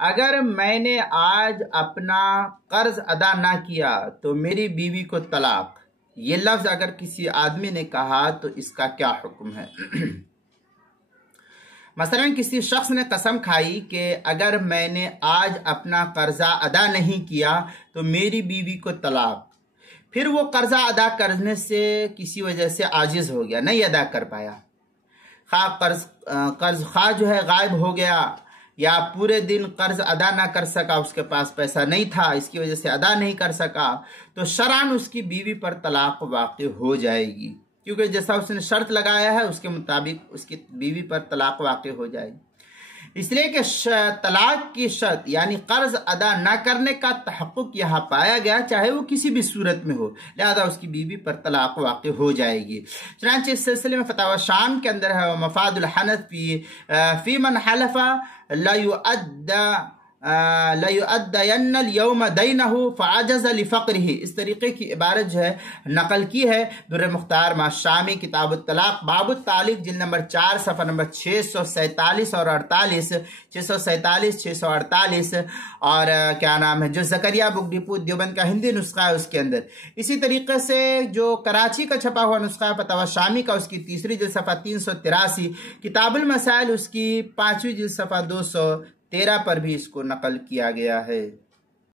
अगर मैंने आज अपना कर्ज अदा ना किया तो मेरी बीवी को तलाक। ये लफ्ज अगर किसी आदमी ने कहा तो इसका क्या हुक्म है? मसलन किसी शख्स ने कसम खाई कि अगर मैंने आज अपना कर्जा अदा नहीं किया तो मेरी बीवी को तलाक। फिर वो कर्जा अदा करने से किसी वजह से आजिज हो गया, नहीं अदा कर पाया, कर्ज खा जो है गायब हो गया, या पूरे दिन कर्ज अदा ना कर सका, उसके पास पैसा नहीं था, इसकी वजह से अदा नहीं कर सका, तो शरअन उसकी बीवी पर तलाक वाक़ई हो जाएगी, क्योंकि जैसा उसने शर्त लगाया है उसके मुताबिक उसकी बीवी पर तलाक वाक़ई हो जाएगी। इसलिए कि तलाक की शर्त यानी कर्ज अदा न करने का तहक़्क़ुक़ यहाँ पाया गया, चाहे वो किसी भी सूरत में हो, लिहाजा उसकी बीवी पर तलाक वाक़ई हो जाएगी। चुनांचे इस सिलसिले में फतावा शाम के अंदर है मफादुल हनफ फी मन हलफ़ा ला युअद्दयन्नल यौम दैनहु फ़अजज़ लिफ़क़रिही, इस तरीके की इबारत जो है नकल की है दुर्र मुख्तार माशामी किताबुत तलाक बाबुत तालिक जिल्द नंबर 4 सफ़ा नंबर 647 और 48, 647 648 और क्या नाम है जो ज़करिया बुक डिपो देवबंद का हिंदी नुस्खा है उसके अंदर। इसी तरीके से जो कराची का छपा हुआ नुस्खा है फतवा शामी का, उसकी तीसरी जिल्द सफ़ा 383, किताबुल मसाइल उसकी 5वीं जिल्द सफ़ा 213 पर भी इसको नकल किया गया है।